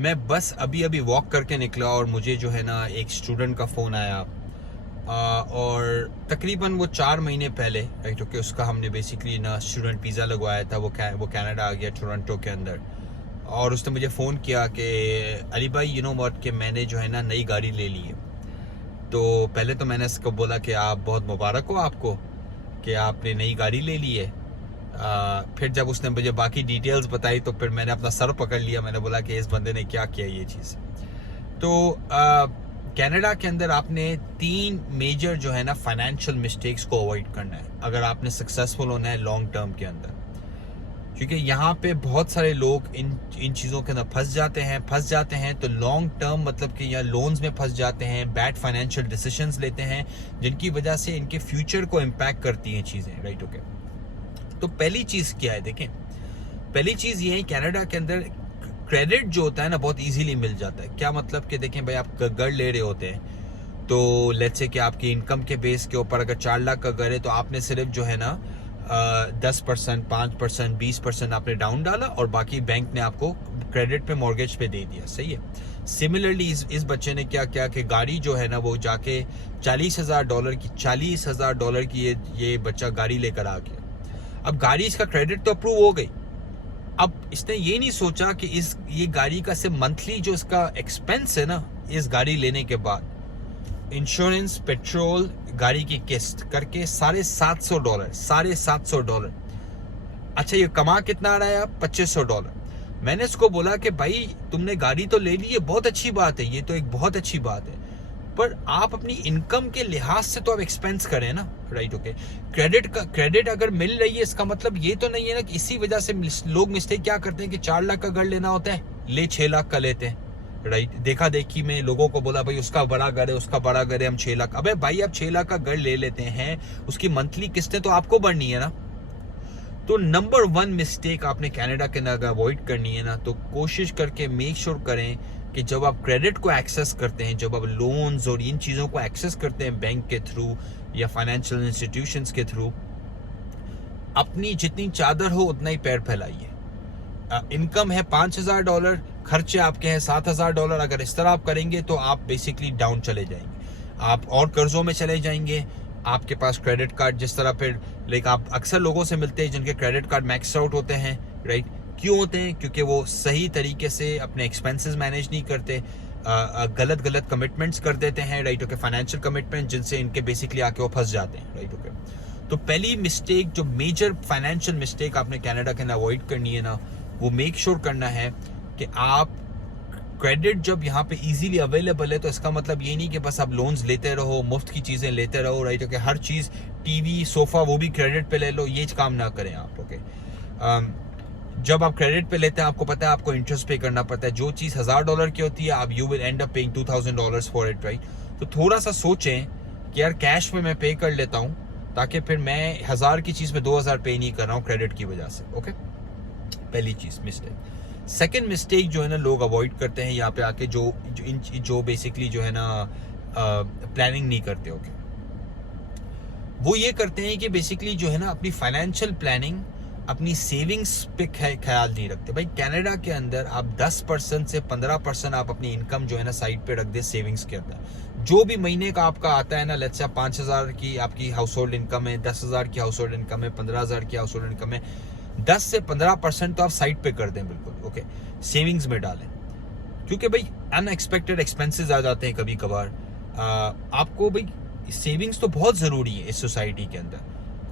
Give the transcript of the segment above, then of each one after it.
मैं बस अभी अभी वॉक करके निकला और मुझे जो है ना एक स्टूडेंट का फ़ोन आया। और तकरीबन वो 4 महीने पहले, राइट ओके, उसका हमने बेसिकली ना स्टूडेंट वीज़ा लगवाया था। वो कनाडा आ गया टोरंटो के अंदर। और उसने मुझे फ़ोन किया कि अली भाई यू नो व्हाट, कि मैंने जो है ना नई गाड़ी ले ली है। तो पहले तो मैंने उसको बोला कि आप बहुत मुबारक हो आपको कि आपने नई गाड़ी ले ली है। फिर जब उसने मुझे बाकी डिटेल्स बताई तो फिर मैंने अपना सर पकड़ लिया। मैंने बोला कि इस बंदे ने क्या किया ये चीज़। तो कनाडा के अंदर आपने 3 मेजर जो है ना फाइनेंशियल मिस्टेक्स को अवॉइड करना है अगर आपने सक्सेसफुल होना है लॉन्ग टर्म के अंदर। क्योंकि यहाँ पे बहुत सारे लोग इन चीज़ों के अंदर फंस जाते हैं तो लॉन्ग टर्म मतलब कि यहाँ लोन्स में फंस जाते हैं, बैड फाइनेंशियल डिसीजंस लेते हैं जिनकी वजह से इनके फ्यूचर को इम्पैक्ट करती हैं चीज़ें, राइट ओके। तो पहली चीज़ क्या है, देखें, पहली चीज़ ये है कनाडा के अंदर क्रेडिट जो होता है ना बहुत इजीली मिल जाता है। क्या मतलब कि देखें भाई, आप घर ले रहे होते हैं तो लेट्स से कि आपकी इनकम के बेस के ऊपर अगर 4 लाख का घर है तो आपने सिर्फ जो है ना 10%, 5%, 20% आपने डाउन डाला और बाकी बैंक ने आपको क्रेडिट पे मॉर्गेज पे दे दिया, सही है। सिमिलरली इस बच्चे ने क्या किया कि गाड़ी जो है ना वो जाके $40,000 की ये बच्चा गाड़ी लेकर आ गया। अब गाड़ी इसका क्रेडिट तो अप्रूव हो गई। अब इसने ये नहीं सोचा कि ये गाड़ी का सिर्फ मंथली जो इसका एक्सपेंस है ना इस गाड़ी लेने के बाद, इंश्योरेंस, पेट्रोल, गाड़ी की किस्त करके $750। अच्छा, ये कमा कितना आ रहा है अब? $2500। मैंने इसको बोला कि भाई तुमने गाड़ी तो ले ली है, बहुत अच्छी बात है, ये तो एक बहुत अच्छी बात है, पर आप अपनी इनकम के लिहाज से तो आप एक्सपेंस करें ना, राइट ओके। क्रेडिट अगर मिल रही है इसका मतलब ये तो नहीं है ना कि इसी वजह से लोग मिस्टेक क्या करते हैं कि 4 लाख का घर लेना होता है, ले 6 लाख का लेते हैं, राइट। देखा देखी में लोगों को बोला भाई उसका बड़ा घर है, हम 6 लाख। अबे भाई, आप 6 लाख का घर ले लेते हैं, उसकी मंथली किस्तें तो आपको भरनी है ना। तो नंबर 1 मिस्टेक आपने कनाडा के अंदर अवॉइड करनी है ना, तो कोशिश करके मेक श्योर करें कि जब आप क्रेडिट को एक्सेस करते हैं, जब आप लोन्स और इन चीज़ों को एक्सेस करते हैं बैंक के थ्रू या फाइनेंशियल इंस्टीट्यूशंस के थ्रू, अपनी जितनी चादर हो उतना ही पैर फैलाइए। इनकम है $5000, खर्चे आपके हैं $7000। अगर इस तरह आप करेंगे तो आप बेसिकली डाउन चले जाएंगे, आप और कर्जों में चले जाएंगे। आपके पास क्रेडिट कार्ड जिस तरह फिर लाइक आप अक्सर लोगों से मिलते हैं जिनके क्रेडिट कार्ड मैक्स आउट होते हैं, राइट। क्यों होते हैं? क्योंकि वो सही तरीके से अपने एक्सपेंसेस मैनेज नहीं करते, गलत कमिटमेंट्स कर देते हैं, राइट ओके, फाइनेंशियल कमिटमेंट जिनसे इनके बेसिकली आके वो फंस जाते हैं, राइट ओके। तो पहली मिस्टेक, जो मेजर फाइनेंशियल मिस्टेक आपने कनाडा के अंदर अवॉइड करनी है ना, वो मेक श्योर करना है कि आप क्रेडिट जब यहाँ पे इजीली अवेलेबल है तो इसका मतलब ये नहीं कि बस आप लोन्स लेते रहो, मुफ्त की चीज़ें लेते रहो, राइट ओके। हर चीज़, टीवी, सोफ़ा, वो भी क्रेडिट पे ले लो, ये काम ना करें आप, ओके। जब आप क्रेडिट पे लेते हैं आपको पता है आपको इंटरेस्ट पे करना पड़ता है। जो चीज़ $1000 की होती है आप you will and up paying $2000 for it, right. तो थोड़ा सा सोचें कि यार कैश में मैं पे कर लेता हूँ ताकि फिर मैं 1000 की चीज़ में 2000 पे नहीं कर रहा हूँ क्रेडिट की वजह से, ओके। पहली चीज़ मिस्टेक। सेकंड मिस्टेक जो है ना लोग अवॉइड करते हैं यहाँ पे आके, जो बेसिकली जो है ना प्लानिंग नहीं करते, ओके। वो ये करते हैं कि बेसिकली जो है ना अपनी फाइनेंशियल प्लानिंग, अपनी सेविंग्स पे ख्याल नहीं रखते। भाई कनाडा के अंदर आप 10% से 15% आप अपनी इनकम जो है ना साइड पे रख दे सेविंग्स के अंदर। जो भी महीने का आपका आता है ना, लेट्स से 5000 की आपकी हाउस होल्ड इनकम है, 10,000 की हाउस होल्ड इनकम है, 15,000 की हाउस होल्ड इनकम है, 10 से 15% तो आप साइड पे कर दें, बिल्कुल ओके, सेविंग्स में डालें। क्योंकि भाई अनएक्सपेक्टेड एक्सपेंसेस आ जाते हैं कभी कभार। आपको भाई सेविंग्स तो बहुत ज़रूरी है इस सोसाइटी के अंदर।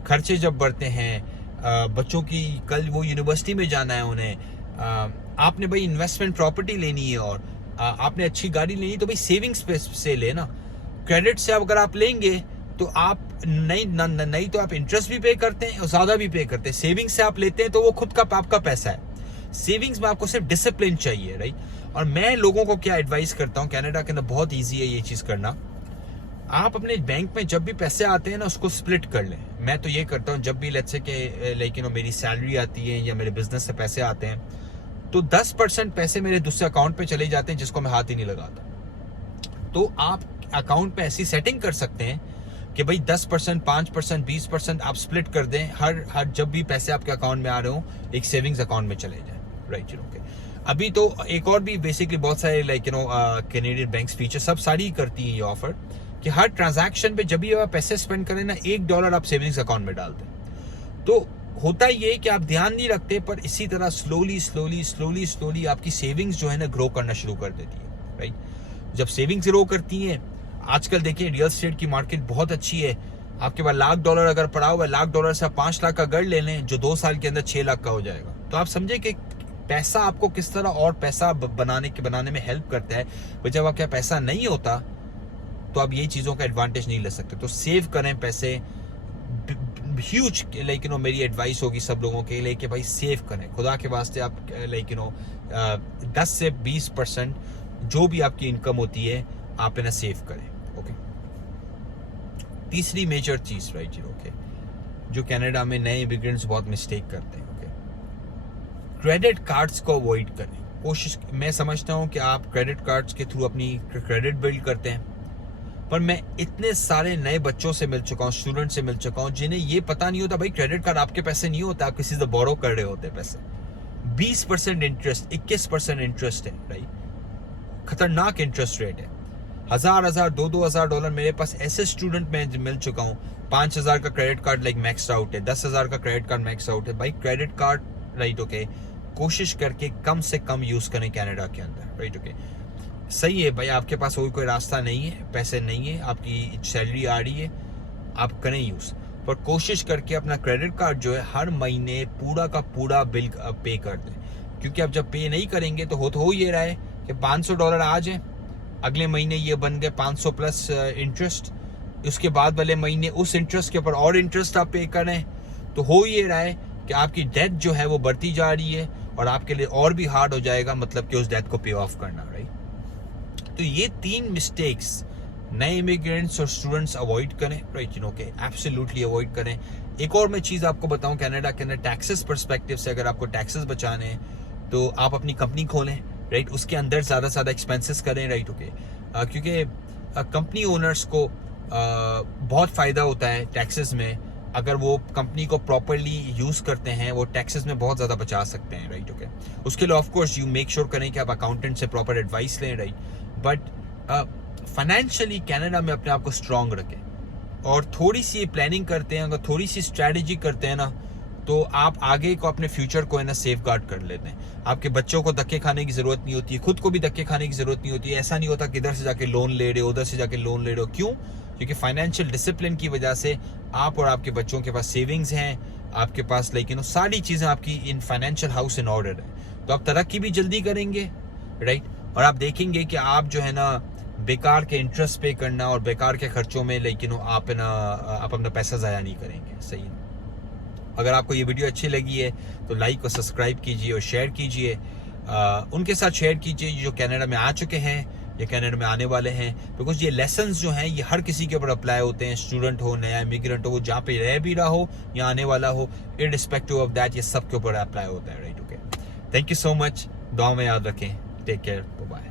खर्चे जब बढ़ते हैं, बच्चों की कल वो यूनिवर्सिटी में जाना है उन्हें, आपने भाई इन्वेस्टमेंट प्रॉपर्टी लेनी है और आपने अच्छी गाड़ी लेनी, तो भाई सेविंग्स से लेना। क्रेडिट से अगर आप लेंगे तो आप नहीं तो आप इंटरेस्ट भी पे करते हैं और ज़्यादा भी पे करते हैं। सेविंग्स से आप लेते हैं तो वो खुद का आपका पैसा है। सेविंग्स में आपको सिर्फ डिसिप्लिन चाहिए, राइट। और मैं लोगों को क्या एडवाइस करता हूँ, कनाडा के अंदर बहुत ईजी है ये चीज़ करना। आप अपने बैंक में जब भी पैसे आते हैं ना उसको स्प्लिट कर लें। मैं तो ये करता हूँ, जब भी लेट्स से कि लेकिन मेरी सैलरी आती है या मेरे बिजनेस से पैसे आते हैं तो 10% पैसे मेरे दूसरे अकाउंट पे चले जाते हैं जिसको मैं हाथ ही नहीं लगाता। तो आप अकाउंट पे ऐसी सेटिंग कर सकते हैं कि भाई 10%, 5%, 20% आप स्प्लिट कर दें। हर जब भी पैसे आपके अकाउंट में आ रहे हो एक सेविंग्स अकाउंट में चले जाए, राइट ओके। अभी तो एक और भी बेसिकली बहुत सारे लाइक कैनेडियन बैंक्स फीचर सब सारी करती है ये ऑफर कि हर ट्रांजैक्शन पे जब भी आप पैसे स्पेंड करें ना $1 आप सेविंग्स अकाउंट में डालते हैं। तो होता ये कि आप ध्यान नहीं रखते, पर इसी तरह स्लोली आपकी सेविंग्स जो है ना ग्रो करना शुरू कर देती है, राइट। जब सेविंग्स ग्रो करती हैं, आजकल देखिए रियल एस्टेट की मार्केट बहुत अच्छी है। आपके पास $1,00,000 अगर पड़ा हुआ है, $1,00,000 से आप 5 लाख का घर ले लें जो 2 साल के अंदर 6 लाख का हो जाएगा। तो आप समझे कि पैसा आपको किस तरह और पैसा बनाने में हेल्प करता है। पर जब आपके पैसा नहीं होता तो आप ये चीज़ों का एडवांटेज नहीं ले सकते। तो सेव करें पैसे, ह्यूज लाइक मेरी एडवाइस होगी सब लोगों के लिए कि भाई सेव करें खुदा के वास्ते। आप लाइक 10 से 20% जो भी आपकी इनकम होती है आप इन्हें सेव करें। ओके, तीसरी मेजर चीज, राइट, ओके, जो कनाडा में नए इमिग्रेंट्स बहुत मिस्टेक करते हैं, ओके, क्रेडिट कार्ड्स को अवॉइड करें। कोशिश, मैं समझता हूं कि आप क्रेडिट कार्ड्स के थ्रू अपनी क्रेडिट बिल्ड करते हैं, पर मैं इतने सारे नए बच्चों से मिल चुका हूँ, स्टूडेंट से मिल चुका हूँ जिन्हें ये पता नहीं होता भाई क्रेडिट कार्ड आपके पैसे नहीं होते, आप किसी से बोरो कर रहे होते पैसे। 20% इंटरेस्ट, 21% इंटरेस्ट है, राइट, खतरनाक इंटरेस्ट रेट है। $1,000 $2,000 मेरे पास ऐसे स्टूडेंट में मिल चुका हूँ। 5,000 का credit card like max out है, 10,000 का क्रेडिट कार्ड मैक्स आउट है। भाई क्रेडिट कार्ड, राइट, ओके, कोशिश करके कम से कम यूज करें कनाडा के अंदर, राइट, ओके। सही है भाई, आपके पास कोई रास्ता नहीं है, पैसे नहीं है, आपकी सैलरी आ रही है, आप करें यूज, पर कोशिश करके अपना क्रेडिट कार्ड जो है हर महीने पूरा का पूरा बिल पे कर दें। क्योंकि आप जब पे नहीं करेंगे तो हो ये रहा है कि $500 आ जाए, अगले महीने ये बन गए 500 प्लस इंटरेस्ट, उसके बाद वाले महीने उस इंटरेस्ट के ऊपर और इंटरेस्ट आप पे करें, तो हो ये रहा है कि आपकी डेट जो है वो बढ़ती जा रही है और आपके लिए और भी हार्ड हो जाएगा, मतलब कि उस डेट को पे ऑफ करना, राइट। तो ये 3 मिस्टेक्स नए इमिग्रेंट्स और स्टूडेंट्स अवॉइड करें, राइट, ओके, एब्सोल्युटली अवॉइड करें। एक और मैं चीज़ आपको बताऊं, कनाडा के अंदर टैक्सेस पर्सपेक्टिव से अगर आपको टैक्सेस बचाने हैं तो आप अपनी कंपनी खोलें, राइट, उसके अंदर ज़्यादा एक्सपेंसेस करें, राइट, ओके, क्योंकि कंपनी ओनर्स को बहुत फ़ायदा होता है टैक्सेस में। अगर वो कंपनी को प्रॉपरली यूज़ करते हैं वो टैक्सेस में बहुत ज़्यादा बचा सकते हैं, राइट, ओके। उसके लिए of course you make sure करें कि आप अकाउंटेंट से प्रॉपर एडवाइस लें, राइट, बट फाइनेंशियली कनाडा में अपने आप को स्ट्रांग रखें और थोड़ी सी प्लानिंग करते हैं, अगर थोड़ी सी स्ट्रैटेजी करते हैं ना, तो आप आगे को अपने फ्यूचर को है ना सेफ गार्ड कर लेते हैं। आपके बच्चों को धक्के खाने की जरूरत नहीं होती है, खुद को भी धक्के खाने की जरूरत नहीं होती है। ऐसा नहीं होता कि इधर से जाके लोन ले रहे हो, उधर से जाके लोन ले रहे हो। क्यों? क्योंकि फाइनेंशियल डिसिप्लिन की वजह से आप और आपके बच्चों के पास सेविंग्स हैं, आपके पास लाइक सारी चीज़ें आपकी in financial house in order है, तो आप तरक्की भी जल्दी करेंगे, राइट। और आप देखेंगे कि आप जो है ना बेकार के इंटरेस्ट पे करना और बेकार के खर्चों में लेकिन आप अपना पैसा ज़ाया नहीं करेंगे, सही। अगर आपको ये वीडियो अच्छी लगी है तो लाइक और सब्सक्राइब कीजिए और शेयर कीजिए, उनके साथ शेयर कीजिए जो कनाडा में आ चुके हैं या कनाडा में आने वाले हैं, बिकॉज ये लेसन्स जो हैं ये हर किसी के ऊपर अप्लाई होते हैं, स्टूडेंट हो, नया इमिग्रेंट हो, वो जहाँ पे रह भी रहा हो या आने वाला हो, इररिस्पेक्टिव ऑफ दैट ये सब के ऊपर अप्लाई होता है, right, okay. Thank you so much, दुआ में याद रखें, टेक केयर, बाय।